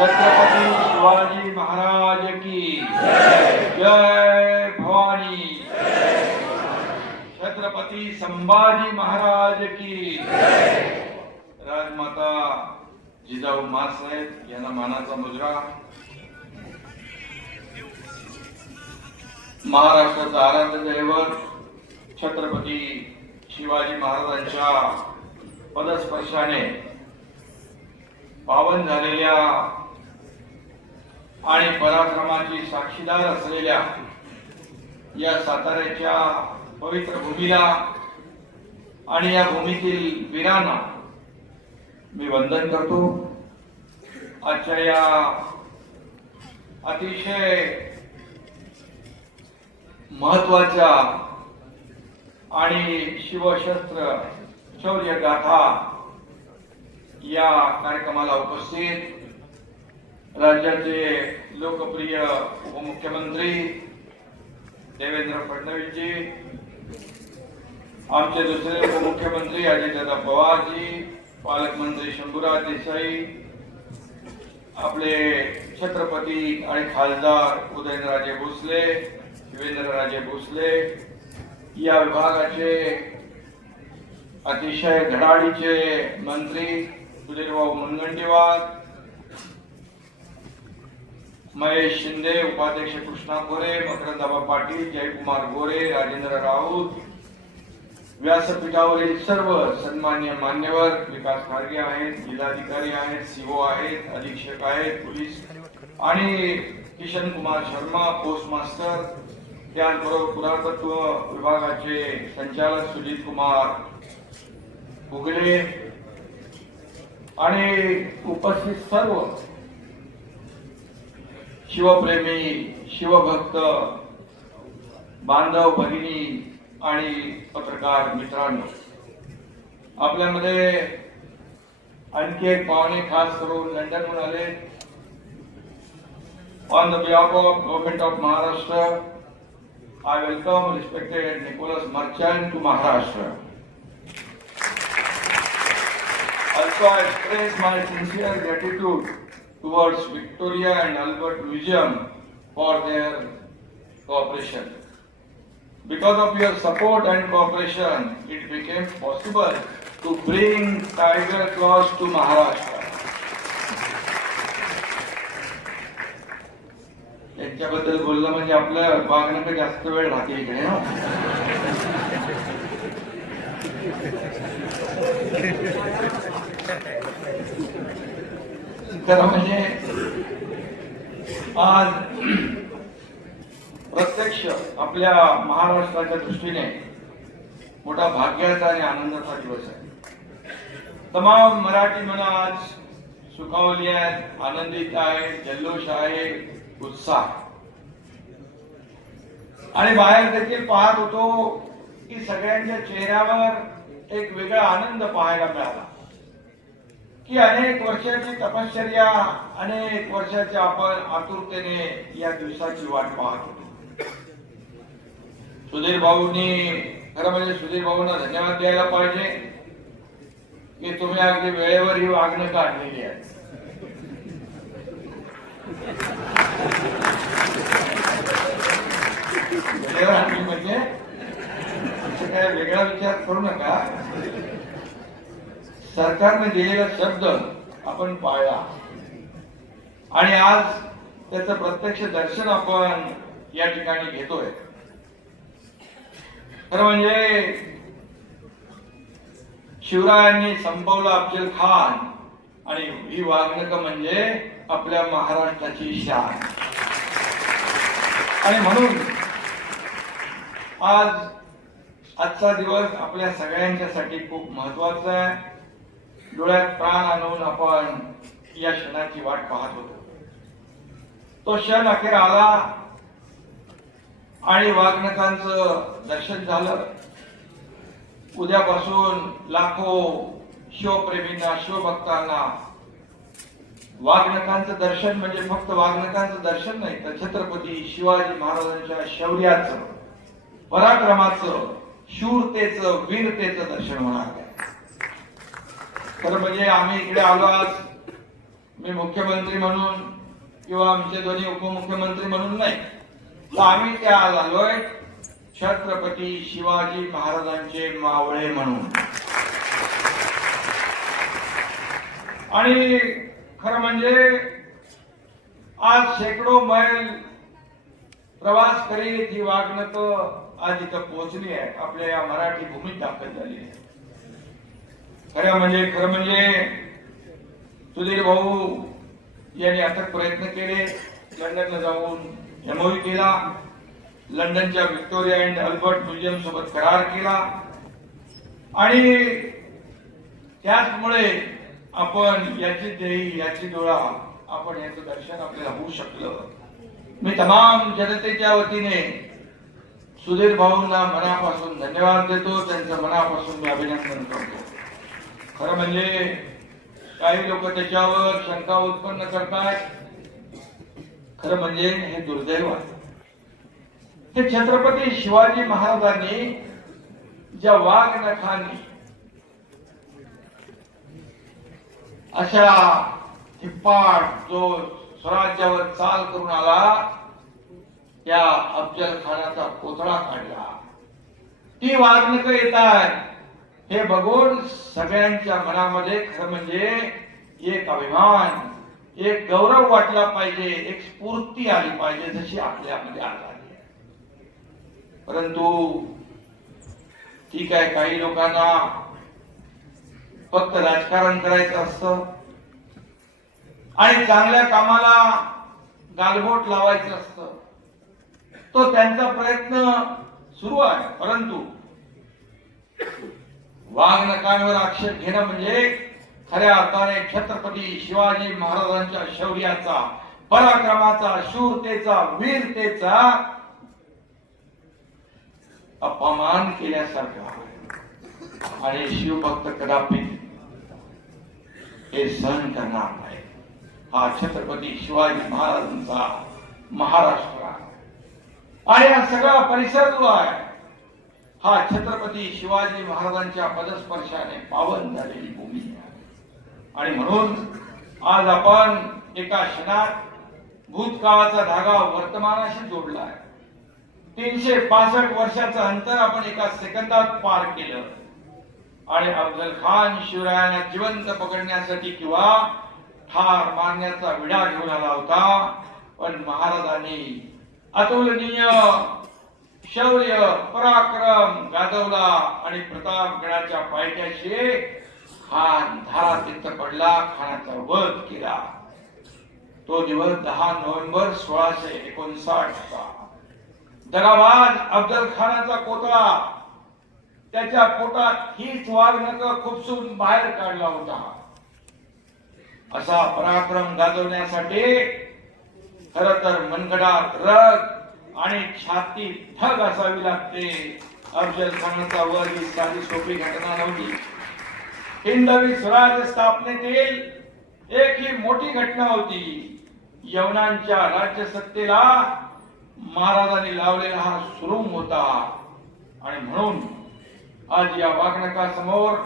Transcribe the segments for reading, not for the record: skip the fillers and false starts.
छत्रपती शिवाजी महाराज की जय भवानी। छत्रपती संभाजी महाराज की राजमाता जिजाऊ माँसाहेब यांना मानाचा मुजरा। महाराष्ट्राचं आराध्य दैवत छत्रपती शिवाजी महाराजांच्या पदस्पर्शाने पावन झालेल्या आणि पराक्रमाची साक्षीदार असलेल्या या साताऱ्याच्या पवित्र भूमीला आणि या भूमीतील वीरांना मी वंदन करतो। आजच्या या अतिशय महत्वाच्या आणि शिवशस्त्र शौर्य गाथा या कार्यक्रमाला उपस्थित राज्याचे लोकप्रिय उपमुख्यमंत्री देवेंद्र फडणवीसजी, आमचे दुसरे उपमुख्यमंत्री अजितदादा पवारजी, पालकमंत्री शंभूराज देसाई, आपले छत्रपती आणि खासदार उदयनराजे भोसले, शिवेंद्रराजे भोसले, या विभागाचे अतिशय धडाडीचे मंत्री सुधीरभाऊ मुनगंटीवार, महेश शिंदे, उपाध्यक्ष कृष्णा खोरे, मकरंदाबा पाटील, जयकुमार गोरे, राजेंद्र राऊत, व्यासपीठावरील सर्व सन्मान्य मान्यवर, विकास खारगे आहेत, जिल्हाधिकारी आहेत, सीओ आहेत, अधीक्षक आहेत, पोलीस आणि किशन कुमार शर्मा पोस्ट मास्टर, त्याचबरोबर पुरातत्व विभागाचे संचालक सुजित कुमार उगले आणि उपस्थित सर्व शिवप्रेमी, शिवभक्त बांधव भगिनी आणि पत्रकार मित्रांनो, आपल्यामध्ये आणखी एक पाहुणे खास करून लंडनहून आले। On the behalf of government of Maharashtra, I welcome respected Nicholas Merchant to Maharashtra. Also, I express my sincere gratitude towards Victoria and Albert Museum for their cooperation. Because of your support and cooperation, it became possible to bring tiger claws to Maharashtra. यांच्याबद्दल बोललं म्हणजे आपलं वागणं जास्त वेळ राहते इकडे ना। खरं म्हणजे आज प्रत्यक्ष आपल्या महाराष्ट्राच्या दृष्टीने मोठा भाग्याचा आणि आनंदाचा दिवस आहे। तमाम मराठी मन आज सुखावली आहेत, आनंदित आहे, जल्लोष आहे, उत्साह, आणि बाहेर देखील पाहत होतो की सगळ्यांच्या चेहऱ्यावर एक वेगळा आनंद पाहायला मिळाला की अनेक वर्षाची तपश्चर्या, अनेक वर्षाची आपण आतुरतेने या दिवसाची वाट पाहत होतो। सुधीर भाऊंनी, खरं म्हणजे सुधीर भाऊंना धन्यवाद द्यायला पाहिजे की तुम्ही अगदी वेळेवर ही वागणं काढलेली आहे। म्हणजे काय वेगळा विचार करू नका, सरकारने दिलेला शब्द आपण पाळला आणि आज त्याचं प्रत्यक्ष दर्शन आपण या ठिकाणी घेतोय। खरं म्हणजे शिवरायांनी संपवलं अफजल खान आणि ही वागणूक म्हणजे आपल्या महाराष्ट्राची शान, आणि म्हणून आजचा दिवस आपल्या सगळ्यांच्यासाठी खूप महत्वाचा आहे। डोळ्यात प्राण आणून आपण या क्षणाची वाट पाहत होतो। तो क्षण अखेर आला आणि वाघनकांचं दर्शन झालं। उद्यापासून लाखो शिवप्रेमींना, शिवभक्तांना वाघनकांचं दर्शन म्हणजे फक्त वाघनकांचं दर्शन नाही, तर छत्रपती शिवाजी महाराजांच्या शौर्याचं, पराक्रमाचं, शूरतेचं, वीरतेचं दर्शन होणार आहे। खरं म्हणजे आम्ही इकडे आलो आज मी मुख्यमंत्री म्हणून किंवा आमचे दोन्ही उपमुख्यमंत्री म्हणून नाही, तर आम्ही त्या झालोय छत्रपती शिवाजी महाराजांचे मावळे म्हणून. आणि खरं म्हणजे आज शेकडो मैल प्रवास करीत ही वागणक आज इथं पोहोचली आहे, आपल्या या मराठी भूमीत दाखल झाली आहे. खरं म्हणजे सुधीर भाऊ यांनी अथक प्रयत्न केले, लंडनला जाऊन एमओयू केला, लंडनच्या व्हिक्टोरिया अँड अल्बर्ट म्युझियम सोबत करार केला आणि त्याचमुळे आपण याची देही याची डोळा आपण याचं दर्शन आपल्याला होऊ शकलं. मी तमाम जनतेच्या वतीने सुधीर भाऊंना मनापासून धन्यवाद देतो, त्यांचं मनापासून मी अभिनंदन करतो. खरं म्हणजे काही लोक त्याच्यावर शंका उत्पन्न करतात, खरं म्हणजे हे दुर्दैव आहे. हे छत्रपती शिवाजी महाराजांनी ज्या वाघनखांनी अशा थिप्पाट जो स्वराज्यावर चाल करून आला, त्या अफजल खानाचा कोथळा काढला, ती वाघनख येत आहे हे बघून सगळ्यांच्या मनामध्ये खरं म्हणजे एक अभिमान, एक गौरव वाटला पाहिजे, एक स्फूर्ती आली पाहिजे, जशी आपल्यामध्ये आज आली आहे. परंतु ठीक आहे, काही लोकांना फक्त राजकारण करायचं असतं आणि चांगल्या कामाला गालबोट लावायचं असतं, तो त्यांचा प्रयत्न सुरू आहे. परंतु वाघनखांवर आक्षेप घेणं म्हणजे खऱ्या अर्थाने छत्रपती शिवाजी महाराजांच्या शौर्याचा, पराक्रमाचा, शूरतेचा, वीरतेचा अपमान केल्यासारखं आहे. आणि शिवभक्त कदापि हे सहन करणार नाही. हा छत्रपती शिवाजी महाराजांचा महाराष्ट्र आहे आणि हा सगळा परिसर जो आहे हा छत्रपती शिवाजी महाराजांच्या पदस्पर्शाने पावन झालेली भूमी आहे. आणि म्हणून आज आपण एका क्षणात भूतकाळाचा धागा वर्तमानाशी जोडला आहे. 365 वर्षाचं अंतर आपण एका सेकंदात पार केलं आणि अफजल खान शिवरायांना जिवंत पकडण्यासाठी किंवा ठार मारण्याचा विडा घेऊन आला होता, पण महाराजांनी अतुलनीय शौर्य पराक्रम गाजवला आणि प्रतापगडाच्या पायथ्याशी खान धारातीर्थ पडला, खानाचा वध केला. तो दिवस 10 नोव्हेंबर 1659 चा. दगाबाज अफजल खानाचा कोतळा, त्याच्या पोटात हीच वाघनख खुपसून बाहेर काढला होता. असा पराक्रम गाजवण्यासाठी खर तर मनगडात रग आणि छाती धग असावी लागते. अफजल खानाचा वध ही साधी सोपी घटना नव्हती. हिंदवी स्वराज्य स्थापनेतील एक ही मोठी घटना होती. यवनांच्या राज्यसत्तेला महाराजांनी लावलेला हा सुरुंग होता आणि म्हणून आज या वाघनखासमोर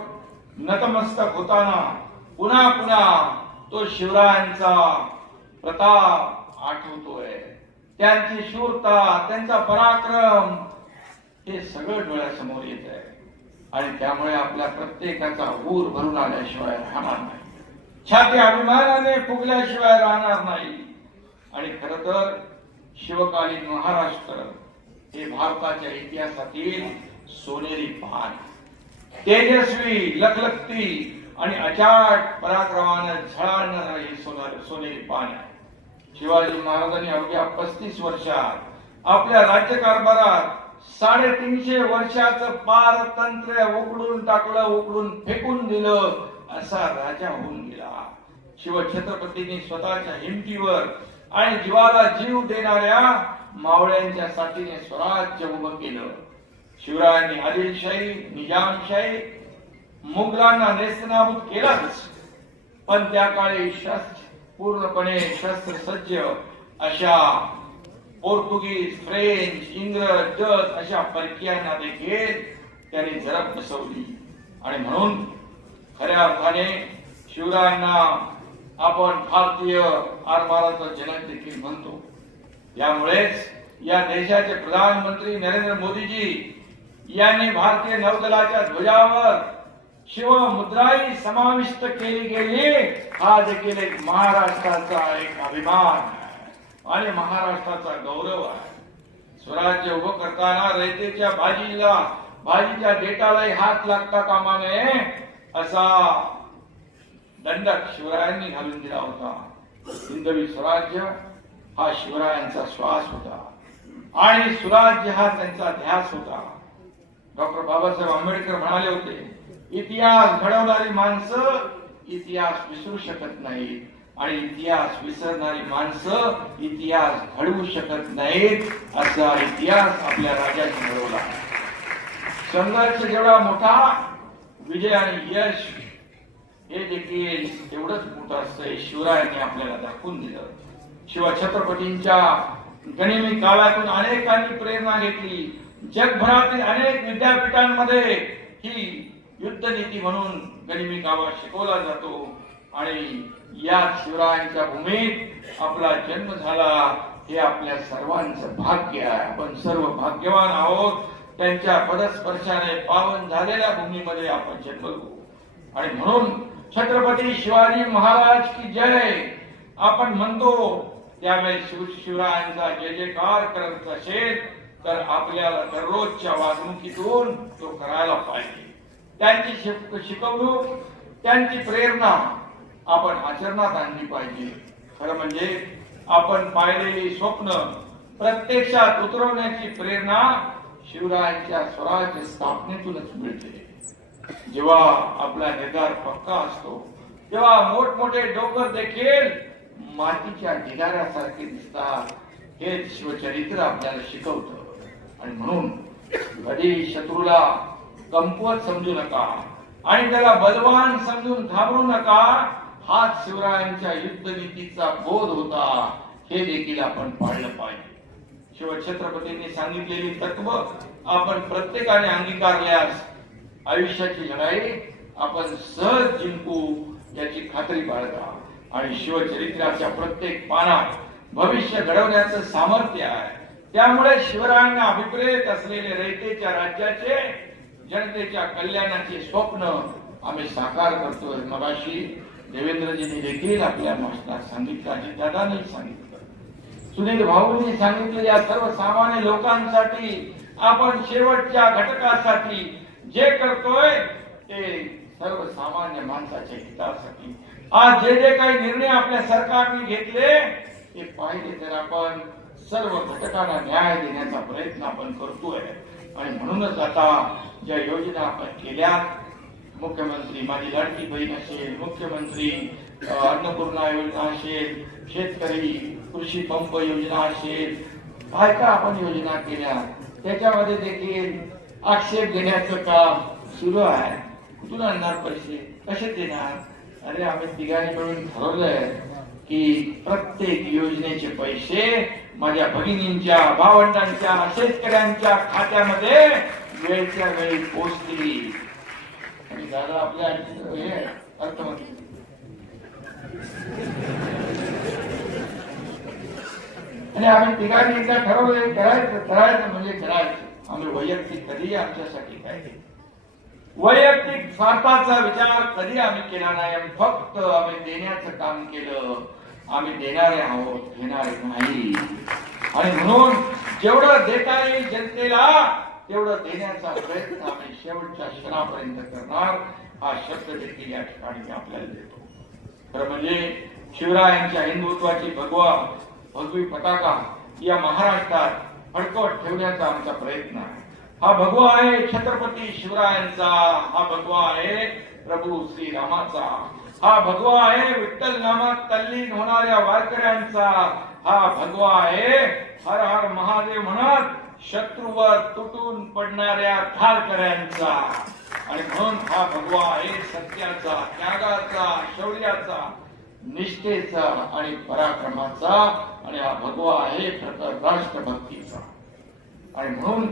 नतमस्तक होताना पुन्हा पुन्हा तो शिवरायांचा प्रताप आठवतोय. त्यांची शूरता, त्यांचा पराक्रम हे सगळं डोळ्यासमोर येत आहे आणि त्यामुळे आपल्या प्रत्येकाचा ऊर भरून आल्याशिवाय राहणार नाही, छाती अभिमानाने फुगल्याशिवाय राहणार नाही. आणि खर तर शिवकालीन महाराष्ट्र हे भारताच्या इतिहासातील सोनेरी पान, तेजस्वी, लखलखती आणि अचाट पराक्रमाने झळाळणारं हे सोनेरी पान आहे. शिवाजी महाराजांनी अवघ्या 35 वर्षात आपल्या राज्यकारभारात 350 वर्षाचं पारतंत्र्य उकडून टाकलं, उकडून फेकून दिलं, असा राजा होऊन गेला. शिवछत्रपतींनी स्वतःच्या हिमतीवर आणि जीवाला जीव देणाऱ्या मावळ्यांच्या साथीने स्वराज्य उभं केलं. शिवरायांनी आदिलशाही, निजामशाही, मुघलांना नेस्तनाबूत केलाच, पण त्या काळी पूर्णपणे शस्त्रसज्ज अशा पोर्तुगीज, फ्रेंच, इंग्रज, डच अशा परकीयांना देखील त्यांनी झडप बसवली. आणि म्हणून खऱ्या अर्थाने शिवरायांना आपण भारतीय आरमाराचा जनक देखील म्हणतो. यामुळेच या देशाचे प्रधानमंत्री नरेंद्र मोदीजी यांनी भारतीय नौदलाच्या ध्वजावर शिवमुद्राही समाविष्ट केली गेली. हा देखील एक महाराष्ट्राचा एक अभिमान आहे आणि महाराष्ट्राचा गौरव आहे. स्वराज्य उभं करताना रयतेच्या भाजीच्या डेटालाही हात लागता कामा नये असा दंडक शिवरायांनी घालून दिला होता. हिंदवी स्वराज्य हा शिवरायांचा श्वास होता आणि सुराज्य हा त्यांचा ध्यास होता. डॉक्टर बाबासाहेब आंबेडकर म्हणाले होते, इतिहास घडवणारी माणसं इतिहास विसरू शकत नाहीत आणि इतिहास विसरणारी माणसं इतिहास घडवू शकत नाहीत. असा इतिहास आपल्या राजाने घडवला. संघर्ष जेवढा मोठा, विजय आणि यश हे देखील तेवढंच मोठं असतं. शिवरायांनी आपल्याला दाखवून दिलं. शिवछत्रपतींच्या गनिमी काव्यातून अनेकांनी प्रेरणा घेतली. जगभरातील अनेक विद्यापीठांमध्ये ही युद्ध नीती म्हणून गनिमी काव्य शिकवला जातो आणि या शिवरायांच्या भूमीत आपला जन्म झाला. हे आपल्या सर्वांचं भाग्य आहे. आपण सर्व भाग्यवान आहोत. त्यांच्या पदस्पर्शाने पावन झालेल्या भूमीमध्ये आपण जन्मलो आणि म्हणून छत्रपती शिवाजी महाराज की जय आपण म्हणतो. त्यावेळेस शिवरायांचा जय जयकार करत असेल तर आपल्याला दररोजच्या वागणुकीतून तो करायला पाहिजे. त्यांची शिकवणूक, त्यांची प्रेरणा आपण आचरणात आणली पाहिजे. खरं म्हणजे आपण पाहिलेली स्वप्न प्रत्यक्षात उतरवण्याची प्रेरणा शिवरायांच्या स्वराज्य स्थापनेतूनच मिळते. जेव्हा आपला निर्धार पक्का असतो तेव्हा मोठमोठे डोंगर देखील मातीच्या ढिगाऱ्यासारखे दिसतात. हे शिवचरित्र आपल्याला शिकवतं. आणि म्हणून कधी शत्रूला कमकुवत समजू नका आणि त्याला बलवान समजून घाबरू नका. हाच शिवरायांच्या युद्ध नीतीचा बोध होता. हे देखील आपण पाळलं पाहिजे. शिवछत्रपतींनी सांगितलेली तत्व आपण प्रत्येकाने अंगीकारल्यास आयुष्याची लढाई आपण सहज जिंकू याची खात्री बाळगा. आणि शिवचरित्राच्या प्रत्येक पानात भविष्य घडवण्याचं सामर्थ्य आहे. त्यामुळे शिवरायांना अभिप्रेत असलेले रयतेच्या राज्याचे, जनतेच्या कल्याणाचे स्वप्न आम्ही साकार करतोय. मगाशी देवेंद्रजींनी देखील आपल्या भाषणात सांगितलं, अजितदादांनी सांगितलं, सुनील भाऊंनी सांगितलं. या सर्वसामान्य लोकांसाठी आपण शेवटच्या घटकासाठी जे करतोय ते सर्वसामान्य माणसाच्या हितासाठी. आज जे काही निर्णय आपल्या सरकारने घेतले ते पाहिले तर आपण सर्व घटकांना न्याय देण्याचा प्रयत्न आपण करतोय. आणि म्हणूनच आता ज्या योजना आपण केल्या, मुख्यमंत्री माझी लाडकी बहीण असेल, मुख्यमंत्री अन्नपूर्णा योजना असेल, शेतकरी कृषी पंप योजना असेल, काय काय आपण योजना केल्या, त्याच्यामध्ये देखील आक्षेप घेण्याचं काम सुरू आहे. कुठून आणणार पैसे, कसे देणार? अरे आम्ही तिघांनी मिळून ठरवलंय की प्रत्येक योजनेचे पैसे माझ्या भगिनींच्या, भावंडांच्या, शेतकऱ्यांच्या खात्यामध्ये वेळच्या वेळी पोहोचतील. आणि दादा आपल्या अर्थमंत्री आणि आम्ही तिघांनी एकदा ठरवलंय करायचं म्हणजे करायचं. आम्ही वैयक्तिक कधीही आमच्यासाठी काय वैयक्तिक स्वार्थाचा विचार कधी आम्ही केला नाही. फक्त आम्ही देण्याचं काम केलं. आम्ही देणारे आहोत, घेणारे नाही. आणि म्हणून जेवढं देता येईल जनतेला तेवढं देण्याचा प्रयत्न आम्ही शेवटच्या क्षणापर्यंत करणार. हा शब्द देखील या ठिकाणी आपल्याला देतो. खरं म्हणजे शिवरायांच्या हिंदुत्वाची भगवी पताका या महाराष्ट्रात फडकवत ठेवण्याचा आमचा प्रयत्न आहे. हा भगवा आहे छत्रपती शिवरायांचा. हा भगवा आहे प्रभू श्रीरामाचा. हा भगवा आहे विठ्ठल नामात तल्लीन होणाऱ्या वारकऱ्यांचा. हा भगवा आहे हर हर महादेव म्हणत शत्रूवर तुटून पडणाऱ्या ठारकऱ्यांचा. आणि म्हणून हा भगवा आहे सत्याचा, त्यागाचा, शौर्याचा, निष्ठेचा आणि पराक्रमाचा. आणि हा भगवा आहे प्रखर राष्ट्रभक्तीचा. आणि म्हणून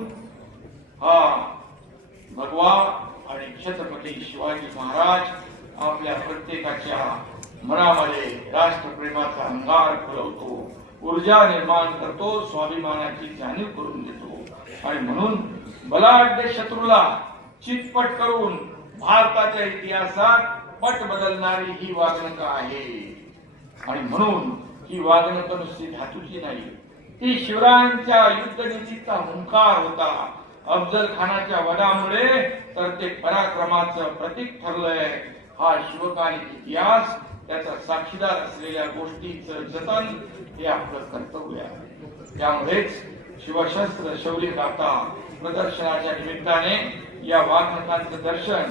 हा भगवा आणि छत्रपती शिवाजी महाराज आपल्या प्रत्येकाच्या मनामध्ये राष्ट्रप्रेमाचा अंगार फुलवतो, ऊर्जा निर्माण करतो, स्वाभिमानाची जाणीव करून देतो आणि म्हणून बलाढ्य शत्रूला चितपट करून भारताच्या इतिहासात पट बदलणारी ही वागणूक आहे. आणि म्हणून ही वागणूक नुसती धातूची नाही, ती शिवरायांच्या युद्धनीतीचा हुंकार होता. अफजल खानाच्या वधामुळे तर ते पराक्रमाचं प्रतीक ठरलंय. हा शिवकालीन इतिहास त्याचा साक्षीदार असलेल्या गोष्टीचं जतन हे आपलं कर्तव्य आहे. त्यामुळेच शिवशस्त्र शौर्य गाथा प्रदर्शनाच्या निमित्ताने या वाघनकांचं दर्शन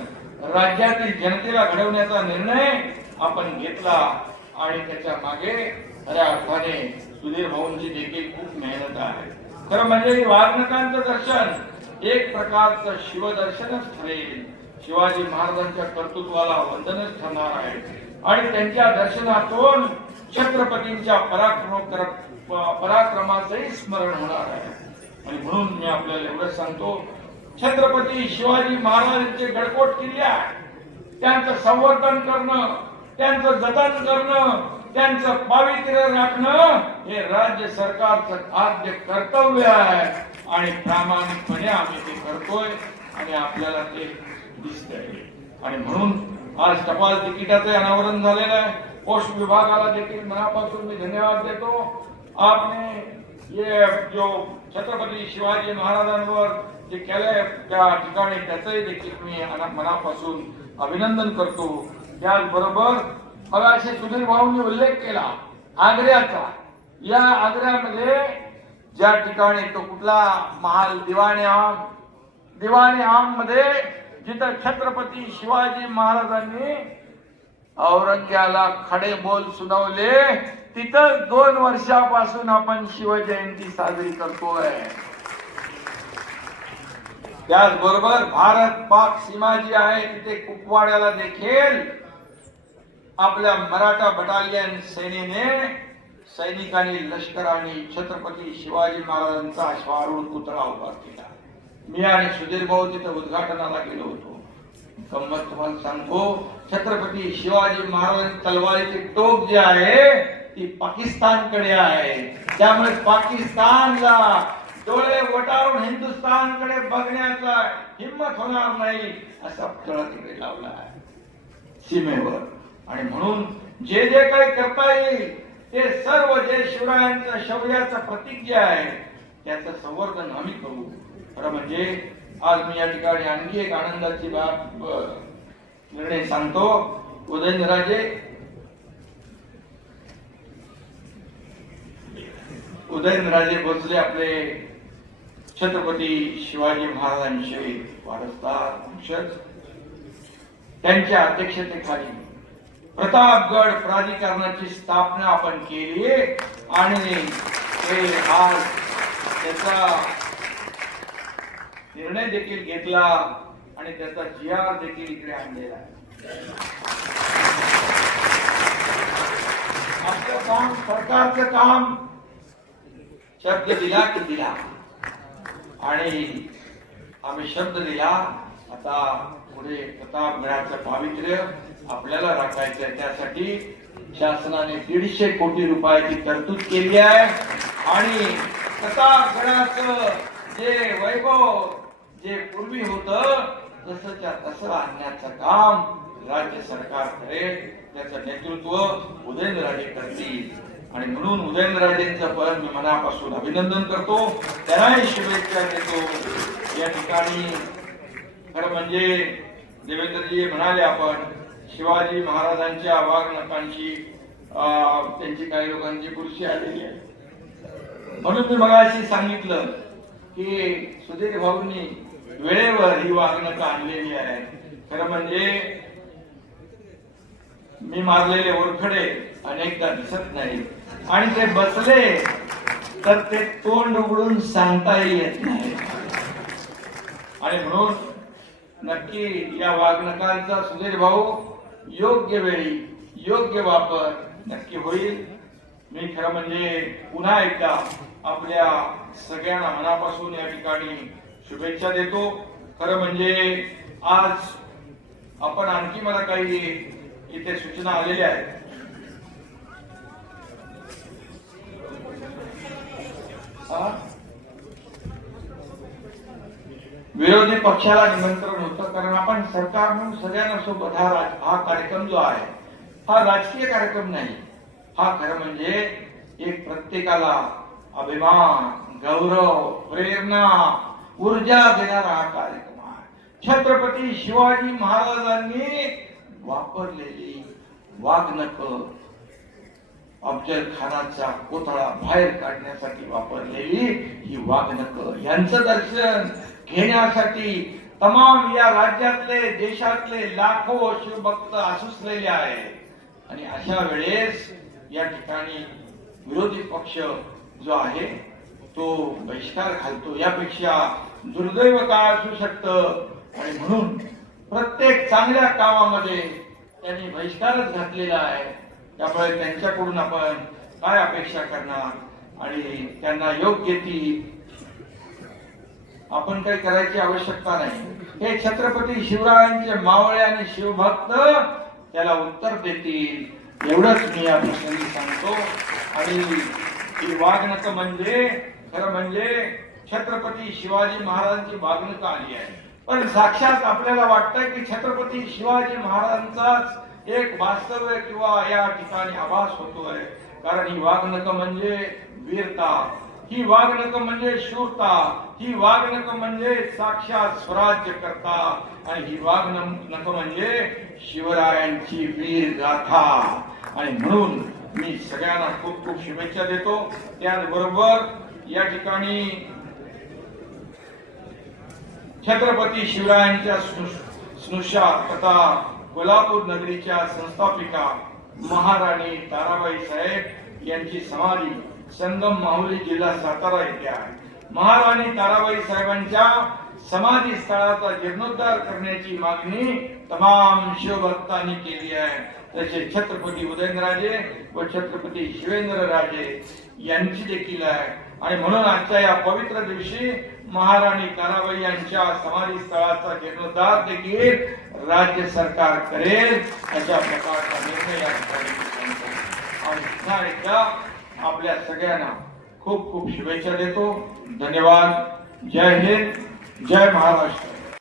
राज्यातील जनतेला घडवण्याचा निर्णय आपण घेतला आणि त्याच्या मागे खऱ्या अर्थाने सुधीर भाऊंची देखील खूप मेहनत आहे. खरं म्हणजे वाघनकांचं दर्शन एक प्रकारचं शिवदर्शनच ठरेल. शिवाजी महाराजांच्या कर्तृत्वाला वंदनच ठरणार आहे आणि त्यांच्या दर्शनातून छत्रपतींच्या पराक्रमाचंही स्मरण होणार आहे. आणि म्हणून मी आपल्याला एवढंच सांगतो, छत्रपती शिवाजी महाराजांचे गडकोट किल्ले त्यांचं संवर्धन करणं, त्यांचं जतन करणं, त्यांचं पावित्र्य राखणं हे राज्य सरकारचं आद्य कर्तव्य आहे आणि प्रामाणिकपणे आम्ही ते करतोय आणि आपल्याला ते दिसतंय. आणि म्हणून आज टपाल तिकिटाचे अनावरण झालेलं आहे. पोस्ट विभागाला देखील मनापासून मी धन्यवाद देतो. आपने ये जो छत्रपती शिवाजी महाराजांवर जे केलंय त्या ठिकाणी त्याचंही देखील मी मनापासून अभिनंदन करतो. त्याचबरोबर मगाशी सुधीर भाऊंनी उल्लेख केला आग्र्याचा. या आग्र्यामध्ये ज्या ठिकाणी तो कुठला महाल दिवाने आम मध्ये जिथं छत्रपती शिवाजी महाराजांनी औरंग्याला खडे बोल सुनावले, तिथं 2 वर्षापासून आपण शिवजयंती साजरी करतोय. त्याचबरोबर भारत पाक सीमा जी आहे तिथे कुपवाड्याला देखील आपल्या मराठा बटालियन सेनेने सैनिकांनी लष्कराने छत्रपती शिवाजी महाराजांचा अश्वारूढ पुतळा उभा केला. मी आणि सुधीर भाऊ तिथे उद्घाटनाला गेलो होतो. गंमत तुम्हाला सांगतो, छत्रपती शिवाजी महाराजांची तलवारीचे टोक जे आहे ती पाकिस्तानकडे आहे. त्यामुळे पाकिस्तानला डोळे वटारून हिंदुस्थानकडे बघण्याचा हिम्मत होणार नाही असा पुतळा तिकडे लावला आहे सीमेवर. आणि म्हणून जे जे काही करता येईल ते सर्व जे शिवरायांचं शौर्याचं प्रतीक जे आहे त्याचं संवर्धन आम्ही करू. खरं म्हणजे आज मी या ठिकाणी आणखी एक आनंदाची बाब निर्णय सांगतो. उदयनराजे भोसले आपले छत्रपती शिवाजी महाराजांचे वारसदार वंशज, त्यांच्या अध्यक्षतेखाली प्रतापगड प्राधिकरणाची स्थापना आपण केली आणि आज त्याचा निर्णय देखील घेतला आणि त्याचा GR देखील इकडे आणलेला आहे. आपलं काम, सरकारचं काम शब्द दिला की दिला आणि आम्ही शब्द दिला. आता पुढे प्रतापगडाचं पावित्र्य आपल्याला राखायचं आहे. त्यासाठी शासनाने 150 कोटी रुपयाची तरतूद केली आहे आणि प्रतापगडाचं जे वैभव जे पूर्वी होतं तसंच्या तसं आणण्याचं काम राज्य सरकार करेल. त्याचं नेतृत्व उदयनराजे करतील आणि म्हणून उदयनराजेंचं पण मी मनापासून अभिनंदन करतो, त्यांनाही शुभेच्छा देतो. या ठिकाणी खरं म्हणजे देवेंद्रजी म्हणाले आपण शिवाजी महाराजांच्या वाघनखांची त्यांची काही लोकांची खुर्ची आलेली आहे. म्हणून मी मगाशी सांगितलं की सुधीर भाऊंनी वेळेवर ही वाघनखं आणलेली आहे. खरं म्हणजे मी मारलेले ओरखडे अनेकदा दिसत नाही आणि ते बसले तर ते तोंड उघडून सांगताही येत नाही. आणि म्हणून नक्की या वाघनखांचा सुधीर भाऊ योग्य वेळी योग्य वापर नक्की होईल. मी खरं म्हणजे पुन्हा एकदा आपल्या सगळ्यांना मनापासून या ठिकाणी शुभेच्छा देतो. खरं म्हणजे आज आपण आणखी मला काही इथे सूचना आलेल्या आहेत. विरोधी पक्षाला निमंत्रण होतं, कारण आपण सरकार म्हणून सगळ्यांना सोबत हा कार्यक्रम जो आहे हा राजकीय कार्यक्रम नाही, हा खरं म्हणजे एक प्रत्येकाला अभिमान, गौरव, प्रेरणा, ऊर्जा देणारा हा कार्यक्रम आहे. छत्रपती शिवाजी महाराजांनी वापरलेली वाघनखं अफजल खानाचा कोथळा बाहेर काढण्यासाठी वापरलेली ही वाघनखं यांचं दर्शन घेण्यासाठी तमाम या राज्यातले देशातले लाखो शिवभक्त आसुसलेले आहेत. आणि अशा वेळेस या ठिकाणी विरोधी पक्ष जो आहे तो बहिष्कार घालतो, यापेक्षा दुर्दैव काय असू शकतं. आणि म्हणून प्रत्येक चांगल्या कामामध्ये त्यांनी बहिष्कारच घातलेला आहे. त्यामुळे त्यांच्याकडून आपण काय अपेक्षा करणार आणि त्यांना योग्य ती आपण काही करायची आवश्यकता नाही. हे छत्रपती शिवरायांचे मावळे आणि शिवभक्त त्याला उत्तर देतील, एवढंच मी या प्रसंगी सांगतो. आणि ही वाघनखं म्हणजे खरं म्हणजे छत्रपती शिवाजी महाराजांची वाघनखं आली आहे. पण साक्षात आपल्याला वाटतंय की छत्रपती शिवाजी महाराजांचाच एक वास्तव्य किंवा या ठिकाणी आभास होतोय. कारण ही वाघनखं म्हणजे वीरता, ही वाघनखं म्हणजे शूरता, ही वाघनखं म्हणजे साक्षात स्वराज्य करता, आणि ही वाघनखं म्हणजे शिवरायांची वीर गाथा. आणि म्हणून मी सगळ्यांना खूप खूप शुभेच्छा देतो. त्याचबरोबर या ठिकाणी छत्रपती शिवरायांच्या स्नुषा तथा कोल्हापूर नगरीच्या संस्थापिका महाराणी ताराबाई साहेब यांची समाधी संगम माहुली जिल्हा सातारा येथे आहे. महाराणी ताराबाई साहेबांच्या समाधी स्थळाचा जीर्णोद्धार करण्याची मागणी तमाम शिवभक्तांनी केली आहे. तसे छत्रपती उदयनराजे व छत्रपती शिवेंद्रराजे यांची देखील आहे. आणि म्हणून आजच्या या पवित्र दिवशी महाराणी ताराबाई यांच्या समाधी स्थळाचा जीर्णोद्धार देखील राज्य सरकार करेल अशा प्रकारचा निर्णय या ठिकाणी. आणि पुन्हा एकदा आपल्या सगळ्यांना खूप खूप शुभेच्छा देतो. धन्यवाद. जय हिंद, जय महाराष्ट्र.